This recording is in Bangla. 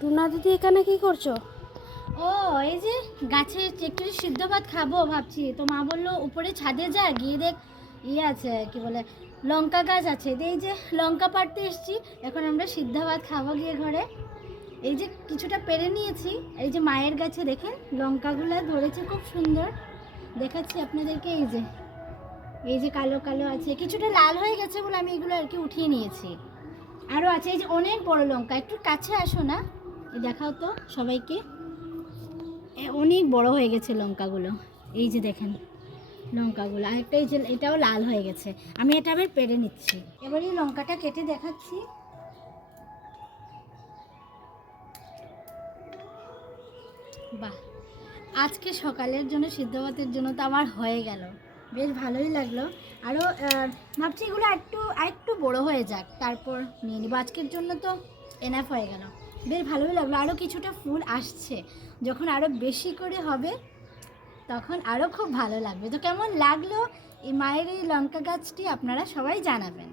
ডুনা দিদি এখানে কি করছো? ও এই যে গাছে একটু সিদ্ধ ভাত খাবো ভাবছি, তো মা বললো উপরে ছাদে যা, গিয়ে দেখ আছে কি বলে লঙ্কা গাছ আছে, এই যে লঙ্কা পাড়তে এসছি। এখন আমরা সিদ্ধ ভাত খাবো গিয়ে ঘরে। এই যে কিছুটা পেরে নিয়েছি, এই যে মায়ের গাছে দেখেন লঙ্কাগুলো ধরেছে খুব সুন্দর, দেখাচ্ছি আপনাদেরকে। এই যে কালো কালো আছে, কিছুটা লাল হয়ে গেছে বলে আমি এগুলো আর কি উঠিয়ে নিয়েছি। আরও আছে, এই যে অনেক বড় লঙ্কা, একটু কাছে আসো না, দেখাও তো সবাইকে। অনেক বড় হয়ে গেছে লঙ্কাগুলো, এই যে দেখেন লঙ্কাগুলো। আরেকটা এই যে এটাও লাল হয়ে গেছে, আমি এটা আবার পেরে নিচ্ছি। এবার এই লঙ্কাটা কেটে দেখাচ্ছি। বাহ, আজকে সকালের জন্য সিদ্ধ ভাতের জন্য তো আমার হয়ে গেল, বেশ ভালোই লাগলো। আরও ভাবছি এগুলো একটু বড় হয়ে যাক, তারপর নিয়ে নিব। আজকের জন্য তো এনাফ হয়ে গেল, বেশ ভালোই লাগলো। আরও কিছুটা ফুল আসছে, যখন আরও বেশি করে হবে তখন আরও খুব ভালো লাগবে। তো কেমন লাগলো এই মায়ের এই লঙ্কা গাছটি আপনারা সবাই জানাবেন।